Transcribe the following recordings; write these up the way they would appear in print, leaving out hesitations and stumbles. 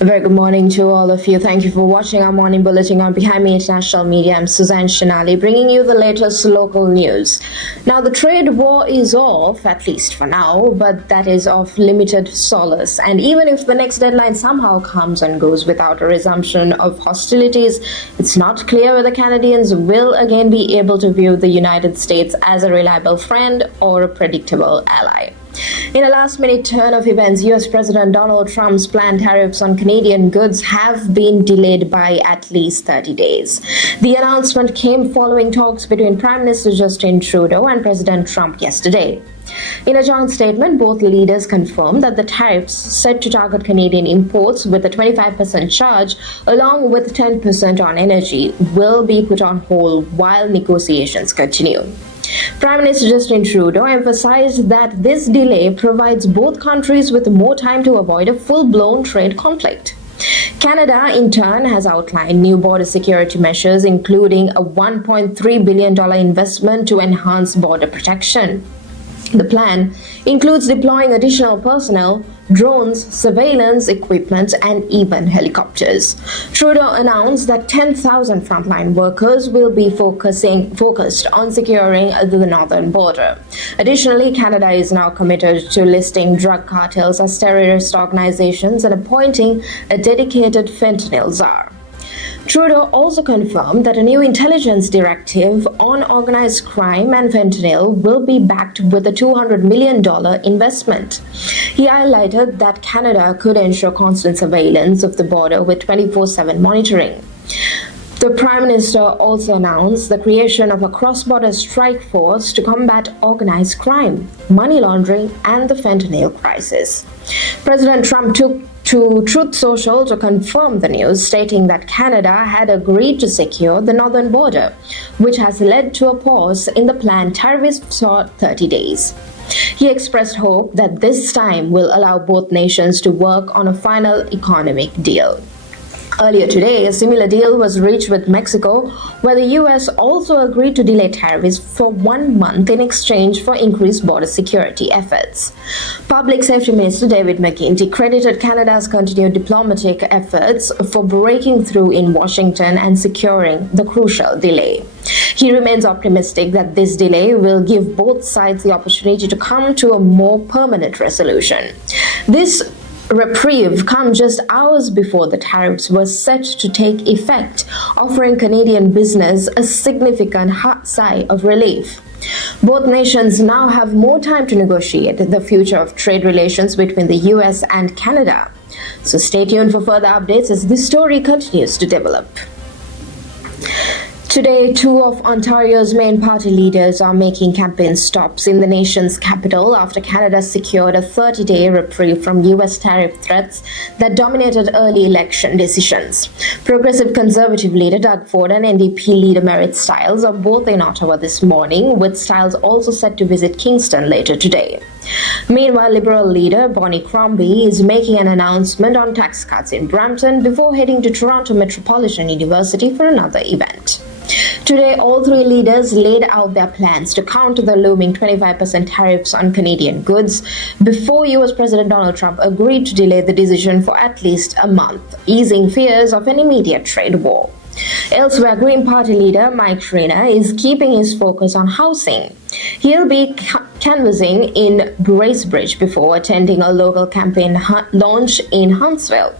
A very good morning to all of you. Thank you for watching our morning bulletin. On behind me, international media, I'm Suzanne Shinali, bringing you the latest local news. Now, the trade war is off, at least for now, but that is of limited solace. And even if the next deadline somehow comes and goes without a resumption of hostilities, it's not clear whether Canadians will again be able to view the United States as a reliable friend or a predictable ally. In a last-minute turn of events, U.S. President Donald Trump's planned tariffs on Canadian goods have been delayed by at least 30 days. The announcement came following talks between Prime Minister Justin Trudeau and President Trump yesterday. In a joint statement, both leaders confirmed that the tariffs set to target Canadian imports with a 25% charge, along with 10% on energy, will be put on hold while negotiations continue. Prime Minister Justin Trudeau emphasized that this delay provides both countries with more time to avoid a full-blown trade conflict. Canada, in turn, has outlined new border security measures, including a $1.3 billion investment to enhance border protection. The plan includes deploying additional personnel, drones, surveillance equipment, and even helicopters. Trudeau announced that 10,000 frontline workers will be focused on securing the northern border. Additionally, Canada is now committed to listing drug cartels as terrorist organizations and appointing a dedicated fentanyl czar. Trudeau also confirmed that a new intelligence directive on organized crime and fentanyl will be backed with a $200 million investment. He highlighted that Canada could ensure constant surveillance of the border with 24/7 monitoring. The Prime Minister also announced the creation of a cross-border strike force to combat organized crime, money laundering, and the fentanyl crisis. President Trump took to Truth Social to confirm the news, stating that Canada had agreed to secure the northern border, which has led to a pause in the planned tariffs for 30 days. He expressed hope that this time will allow both nations to work on a final economic deal. Earlier today, a similar deal was reached with Mexico, where the U.S. also agreed to delay tariffs for 1 month in exchange for increased border security efforts. Public Safety Minister David McGuinty credited Canada's continued diplomatic efforts for breaking through in Washington and securing the crucial delay. He remains optimistic that this delay will give both sides the opportunity to come to a more permanent resolution. This reprieve comes just hours before the tariffs were set to take effect, offering Canadian business a significant sigh of relief. Both nations now have more time to negotiate the future of trade relations between the U.S. and Canada. So stay tuned for further updates as this story continues to develop. Today, two of Ontario's main party leaders are making campaign stops in the nation's capital after Canada secured a 30-day reprieve from U.S. tariff threats that dominated early election decisions. Progressive Conservative leader Doug Ford and NDP leader Merritt Stiles are both in Ottawa this morning, with Stiles also set to visit Kingston later today. Meanwhile, Liberal leader Bonnie Crombie is making an announcement on tax cuts in Brampton before heading to Toronto Metropolitan University for another event. Today, all three leaders laid out their plans to counter the looming 25% tariffs on Canadian goods before U.S. President Donald Trump agreed to delay the decision for at least a month, easing fears of an immediate trade war. Elsewhere, Green Party leader Mike Schreiner is keeping his focus on housing. He'll be canvassing in Bracebridge before attending a local campaign launch in Huntsville.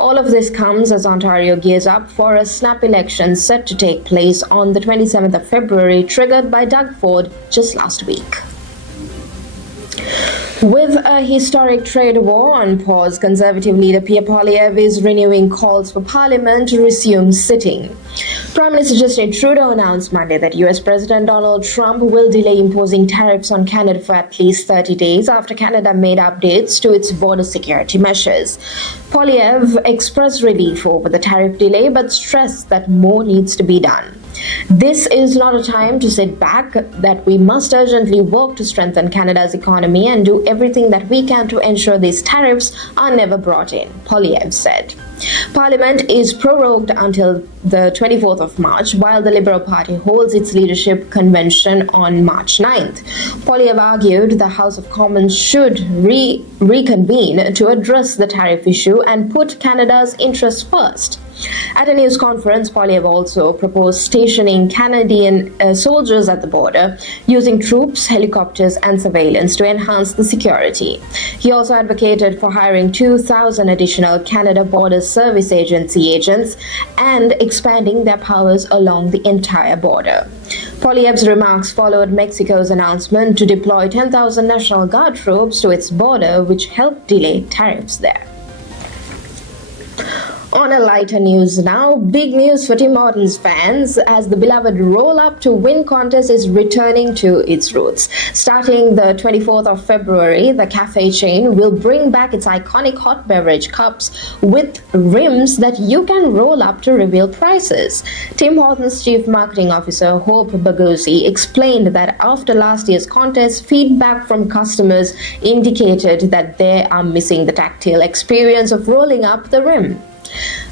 All of this comes as Ontario gears up for a snap election set to take place on the 27th of February, triggered by Doug Ford just last week. With a historic trade war on pause, Conservative leader Poilievre is renewing calls for Parliament to resume sitting. Prime Minister Justin Trudeau announced Monday that U.S. President Donald Trump will delay imposing tariffs on Canada for at least 30 days after Canada made updates to its border security measures. Poilievre expressed relief over the tariff delay but stressed that more needs to be done. This is not a time to sit back, that we must urgently work to strengthen Canada's economy and do everything that we can to ensure these tariffs are never brought in, Poilievre said. Parliament is prorogued until the 24th of March, while the Liberal Party holds its leadership convention on March 9th. Poilievre argued the House of Commons should reconvene to address the tariff issue and put Canada's interests first. At a news conference, Poilievre also proposed stationing Canadian soldiers at the border, using troops, helicopters, and surveillance to enhance the security. He also advocated for hiring 2,000 additional Canada Border Service Agency agents and expanding their powers along the entire border. Poilievre's remarks followed Mexico's announcement to deploy 10,000 National Guard troops to its border, which helped delay tariffs there. On a lighter news now, big news for Tim Hortons fans as the beloved Roll Up to Win contest is returning to its roots. Starting the 24th of February, the cafe chain will bring back its iconic hot beverage cups with rims that you can roll up to reveal prices. Tim Hortons Chief Marketing Officer Hope Baguzzi explained that after last year's contest, feedback from customers indicated that they are missing the tactile experience of rolling up the rim.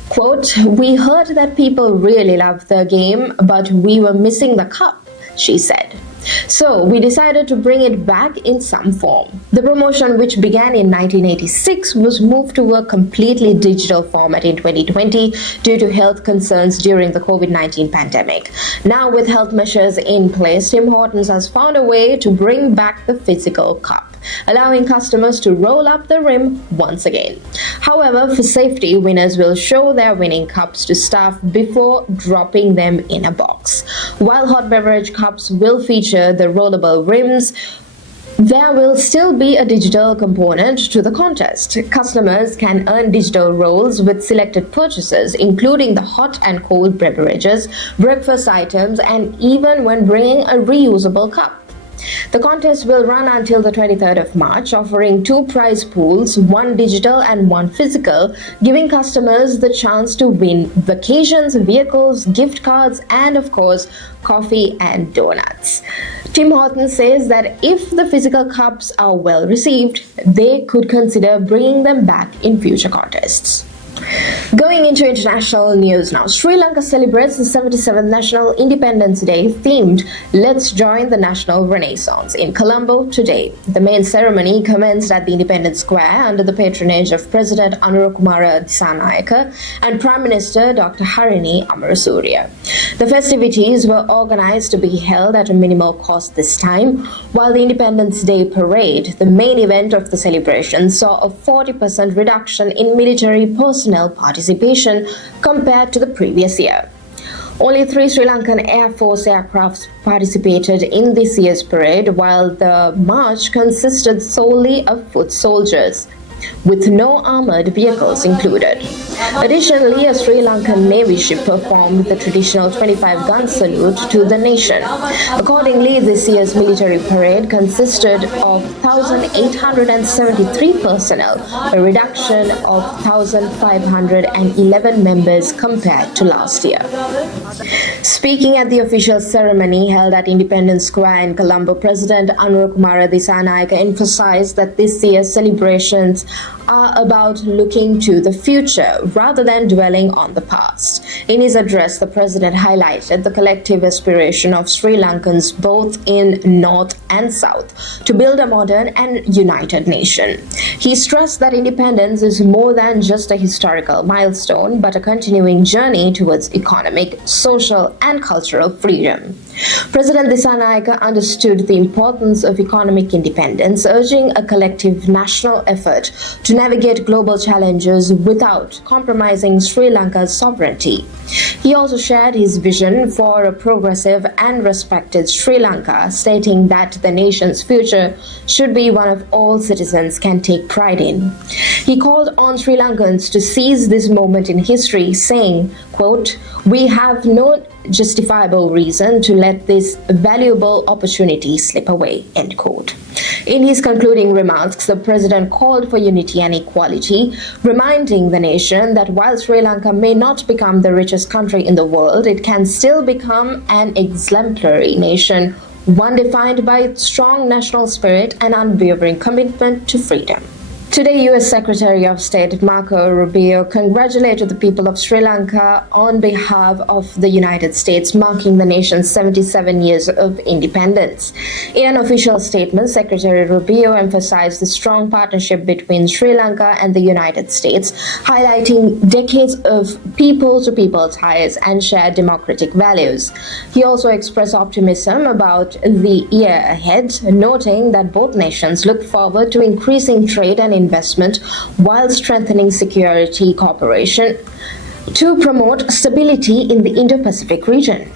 Quote, "We heard that people really loved the game, but we were missing the cup," she said. So we decided to bring it back in some form. The promotion, which began in 1986, was moved to a completely digital format in 2020 due to health concerns during the COVID-19 pandemic. Now, with health measures in place, Tim Hortons has found a way to bring back the physical cup, allowing customers to roll up the rim once again. However, for safety, winners will show their winning cups to staff before dropping them in a box. While hot beverage cups will feature the rollable rims, there will still be a digital component to the contest. Customers can earn digital rolls with selected purchases, including the hot and cold beverages, breakfast items, and even when bringing a reusable cup. The contest will run until the 23rd of March, offering two prize pools, one digital and one physical, giving customers the chance to win vacations, vehicles, gift cards, and of course, coffee and donuts. Tim Hortons says that if the physical cups are well received, they could consider bringing them back in future contests. Going into international news now, Sri Lanka celebrates the 77th National Independence Day themed Let's Join the National Renaissance in Colombo today. The main ceremony commenced at the Independence Square under the patronage of President Anurukumara Dissanayake and Prime Minister Dr. Harini Amarasuriya. The festivities were organized to be held at a minimal cost this time, while the Independence Day parade, the main event of the celebration, saw a 40% reduction in military personnel participation compared to the previous year. Only 3 Sri Lankan Air Force aircrafts participated in this year's parade, while the march consisted solely of foot soldiers, with no armored vehicles included. Additionally, a Sri Lankan Navy ship performed the traditional 25-gun salute to the nation. Accordingly, this year's military parade consisted of 1,873 personnel, a reduction of 1,511 members compared to last year. Speaking at the official ceremony held at Independence Square in Colombo, President Anurukumara Dissanayake emphasized that this year's celebrations are about looking to the future rather than dwelling on the past. In his address, the president highlighted the collective aspiration of Sri Lankans both in North and South to build a modern and united nation. He stressed that independence is more than just a historical milestone, but a continuing journey towards economic, social, and cultural freedom. President Dissanayake understood the importance of economic independence, urging a collective national effort to navigate global challenges without compromising Sri Lanka's sovereignty. He also shared his vision for a progressive and respected Sri Lanka, stating that the nation's future should be one of all citizens can take pride in. He called on Sri Lankans to seize this moment in history, saying, quote, "We have no justifiable reason to let this valuable opportunity slip away," end quote. In his concluding remarks, the president called for unity and equality, reminding the nation that while Sri Lanka may not become the richest country in the world, it can still become an exemplary nation, one defined by its strong national spirit and unwavering commitment to freedom. Today, U.S. Secretary of State Marco Rubio congratulated the people of Sri Lanka on behalf of the United States, marking the nation's 77 years of independence. In an official statement, Secretary Rubio emphasized the strong partnership between Sri Lanka and the United States, highlighting decades of people-to-people ties and shared democratic values. He also expressed optimism about the year ahead, noting that both nations look forward to increasing trade and investment while strengthening security cooperation to promote stability in the Indo-Pacific region.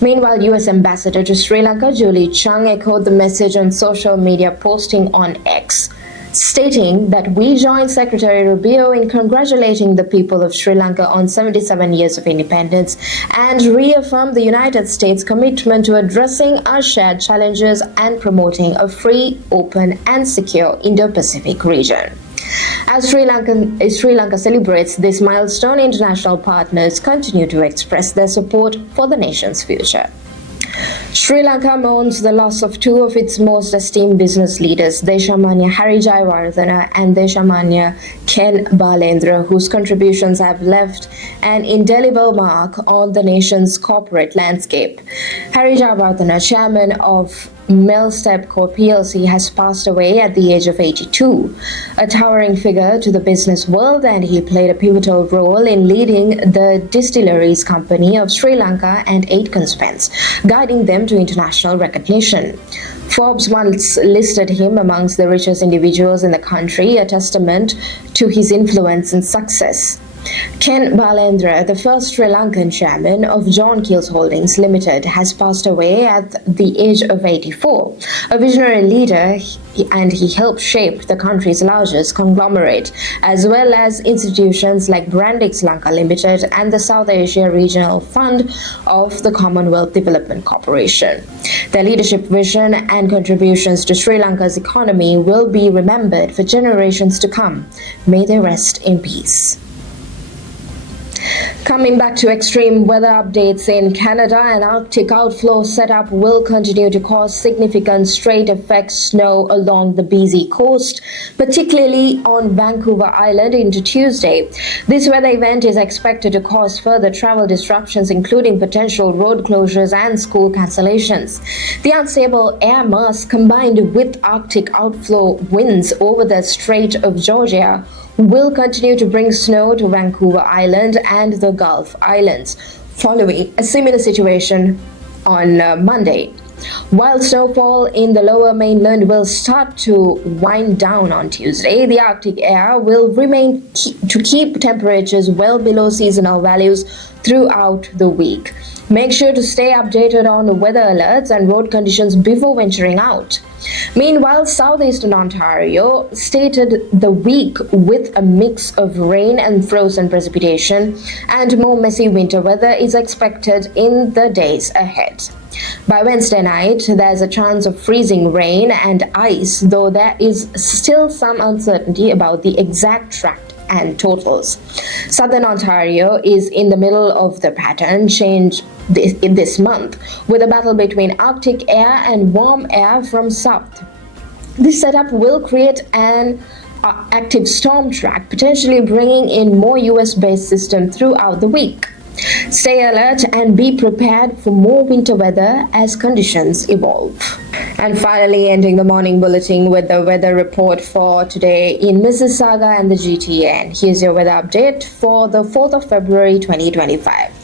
Meanwhile, U.S. Ambassador to Sri Lanka, Julie Chung, echoed the message on social media, posting on X, stating that we join Secretary Rubio in congratulating the people of Sri Lanka on 77 years of independence and reaffirm the United States' commitment to addressing our shared challenges and promoting a free, open, and secure Indo-Pacific region. As Sri Lanka celebrates this milestone, international partners continue to express their support for the nation's future. Sri Lanka mourns the loss of two of its most esteemed business leaders, Deshamanya Harry Jayawardena and Deshamanya Ken Balendra, whose contributions have left an indelible mark on the nation's corporate landscape. Harry Jayawardena, chairman of Millstep Corp plc, has passed away at the age of 82, a towering figure to the business world, and he played a pivotal role in leading the distilleries company of Sri Lanka and 8 conspens, guiding them to international recognition. Forbes once listed him amongst the richest individuals in the country, a testament to his influence and success. Ken Balendra, the first Sri Lankan chairman of John Keells Holdings Limited, has passed away at the age of 84. A visionary leader, and he helped shape the country's largest conglomerate, as well as institutions like Brandix Lanka Limited and the South Asia Regional Fund of the Commonwealth Development Corporation. Their leadership vision and contributions to Sri Lanka's economy will be remembered for generations to come. May they rest in peace. Coming back to extreme weather updates in Canada, an Arctic outflow setup will continue to cause significant straight effect snow along the BC coast, particularly on Vancouver Island into Tuesday. This weather event is expected to cause further travel disruptions, including potential road closures and school cancellations. The unstable air mass, combined with Arctic outflow winds over the Strait of Georgia, will continue to bring snow to Vancouver Island and the Gulf Islands, following a similar situation on Monday. While snowfall in the lower mainland will start to wind down on Tuesday, the Arctic air will remain to keep temperatures well below seasonal values throughout the week. Make sure to stay updated on the weather alerts and road conditions before venturing out. Meanwhile, southeastern Ontario started the week with a mix of rain and frozen precipitation, and more messy winter weather is expected in the days ahead. By Wednesday night, there's a chance of freezing rain and ice, though there is still some uncertainty about the exact track and totals. Southern Ontario is in the middle of the pattern change this month, with a battle between Arctic air and warm air from south. This setup will create an active storm track, potentially bringing in more US-based system throughout the week. Stay alert and be prepared for more winter weather as conditions evolve. And finally, ending the morning bulletin with the weather report for today in Mississauga and the GTA. And here's your weather update for the 4th of February 2025.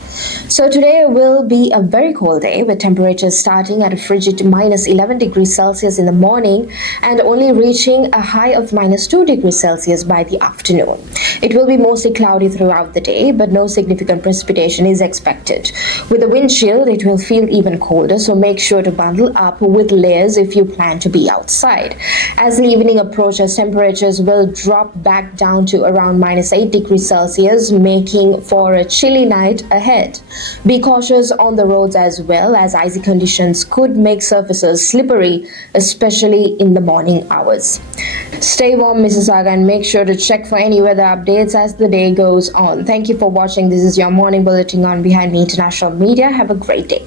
So today will be a very cold day, with temperatures starting at a frigid minus 11 degrees Celsius in the morning and only reaching a high of minus 2 degrees Celsius by the afternoon. It will be mostly cloudy throughout the day, but no significant precipitation is expected. With the wind chill, it will feel even colder, so make sure to bundle up with layers if you plan to be outside. As the evening approaches, temperatures will drop back down to around minus 8 degrees Celsius, making for a chilly night ahead. Be cautious on the roads as well, as icy conditions could make surfaces slippery, especially in the morning hours. Stay warm, Mississauga, and make sure to check for any weather updates as the day goes on. Thank you for watching. This is your morning bulletin on Behind Me International Media. Have a great day.